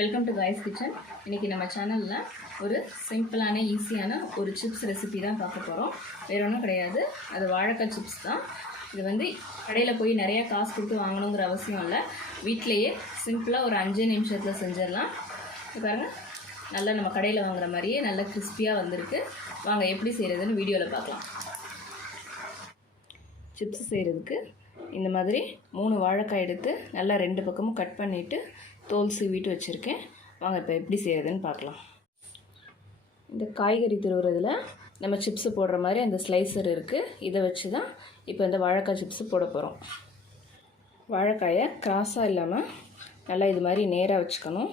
Welcome to guys kitchen. இன்றைக்கி நம்ம சேனலில் ஒரு சிம்பிளான ஈஸியான ஒரு சிப்ஸ் ரெசிபி தான் பார்க்க போகிறோம். வேறு ஒன்றும் கிடையாது, அது வாழைக்காய் சிப்ஸ் தான். இது வந்து கடையில் போய் நிறையா காசு கொடுத்து வாங்கணுங்கிற அவசியம் இல்லை. வீட்டிலையே சிம்பிளாக ஒரு 5 நிமிஷத்தில் செஞ்சிடலாம். பாருங்கள், நல்லா நம்ம கடையில் வாங்குற மாதிரியே நல்லா கிறிஸ்பியாக வந்திருக்கு. வாங்க எப்படி செய்கிறதுன்னு வீடியோவில் பார்க்கலாம். சிப்ஸ் செய்கிறதுக்கு இந்த மாதிரி 3 வாழைக்காய் எடுத்து நல்லா 2 பக்கமும் கட் பண்ணிவிட்டு தோல் சீவிட்டு வச்சுருக்கேன். வாங்க இப்போ எப்படி செய்கிறதுன்னு பார்க்கலாம். இந்த காய்கறி திருவுறதில் நம்ம சிப்ஸு போடுற மாதிரி அந்த ஸ்லைசர் இருக்குது. இதை வச்சு தான் இப்போ இந்த வாழைக்காய் சிப்ஸு போட போகிறோம். வாழைக்காயை கிராஸாக இல்லாமல் நல்லா இது மாதிரி நேராக வச்சுக்கணும்.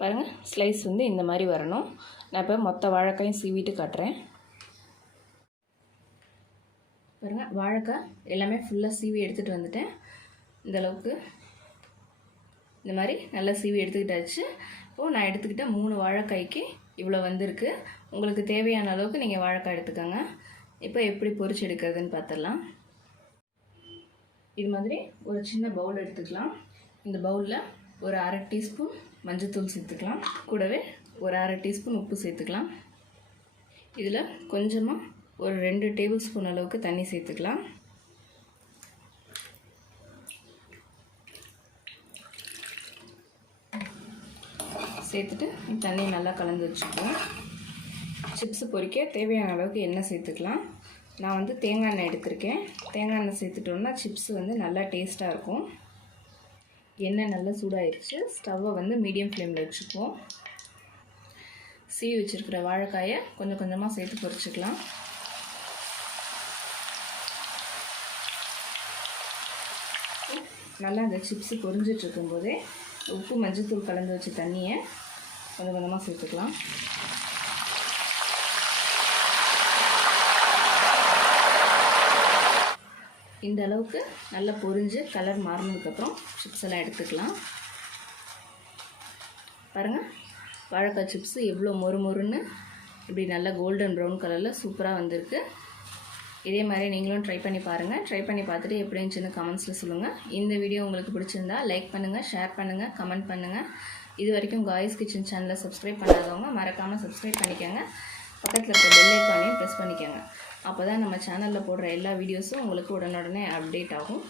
பாருங்கள், ஸ்லைஸ் வந்து இந்த மாதிரி வரணும். நான் இப்போ மொத்த வாழைக்காயும் சீவிட்டு காட்டுறேன். பாருங்கள், வாழைக்காய் எல்லாமே ஃபுல்லாக சீவி எடுத்துகிட்டு வந்துட்டேன். இந்தளவுக்கு இந்த மாதிரி நல்லா சீவி எடுத்துக்கிட்டாச்சு. இப்போது நான் எடுத்துக்கிட்ட 3 வாழைக்காய்க்கு இவ்வளோ வந்திருக்கு. உங்களுக்கு தேவையான அளவுக்கு நீங்கள் வாழைக்காய் எடுத்துக்கோங்க. இப்போ எப்படி பொரிச்சு எடுக்கிறதுன்னு பார்த்துடலாம். இது மாதிரி ஒரு சின்ன பவுல் எடுத்துக்கலாம். இந்த பவுலில் ஒரு 1/2 டீஸ்பூன் மஞ்சள்தூள் சேர்த்துக்கலாம். கூடவே ஒரு 1/2 டீஸ்பூன் உப்பு சேர்த்துக்கலாம். இதில் கொஞ்சமாக ஒரு 2 டேபிள் ஸ்பூன் அளவுக்கு தண்ணி சேர்த்துக்கலாம். சேர்த்துட்டு தண்ணி நல்லா கலந்து வச்சுக்குவோம். சிப்ஸு பொரிக்க தேவையான அளவுக்கு எண்ணெய் சேர்த்துக்கலாம். நான் வந்து தேங்காய் எண்ணெய் எடுத்திருக்கேன். தேங்காய் எண்ணெய் சேர்த்துட்டோம்னா சிப்ஸு வந்து நல்லா டேஸ்ட்டாக இருக்கும். எண்ணெய் நல்லா சூடாயிருச்சு. ஸ்டவ்வை வந்து மீடியம் ஃப்ளேமில் வச்சுக்குவோம். சீவி வச்சுருக்கிற வாழைக்காயை கொஞ்சம் கொஞ்சமாக சேர்த்து பொரிச்சுக்கலாம். நல்லா அந்த சிப்ஸு பொரிஞ்சிட்ருக்கும்போதே உப்பு மஞ்சள்தூள் கலந்து வச்ச தண்ணியை கொஞ்சம் கொஞ்சமாக சேர்த்துக்கலாம். இந்த அளவுக்கு நல்லா பொரிஞ்சு கலர் மாறினதுக்கப்புறம் சிப்ஸ் எல்லாம் எடுத்துக்கலாம். பாருங்கள், வாழைக்காய் சிப்ஸு எவ்வளோ மொறுன்னு இப்படி நல்லா கோல்டன் ப்ரௌன் கலரில் சூப்பராக வந்திருக்கு. இதே மாதிரி நீங்களும் ட்ரை பண்ணி பாருங்கள். ட்ரை பண்ணி பார்த்துட்டு எப்படி இருந்துச்சுன்னு கமெண்ட்ஸில் சொல்லுங்கள். இந்த வீடியோ உங்களுக்கு பிடிச்சிருந்தா லைக் பண்ணுங்கள், ஷேர் பண்ணுங்கள், கமெண்ட் பண்ணுங்கள். இது வரைக்கும் காய்ஸ் கிச்சன் சேனலை சப்ஸ்கிரைப் பண்ணாதவங்க மறக்காமல் சப்ஸ்கிரைப் பண்ணிக்கோங்க. பக்கத்தில் இருக்க பெல் ஐக்கானையும் ப்ரெஸ் பண்ணிக்கோங்க. அப்போ தான் நம்ம சேனலில் போடுற எல்லா வீடியோஸும் உங்களுக்கு உடனுடனே அப்டேட் ஆகும்.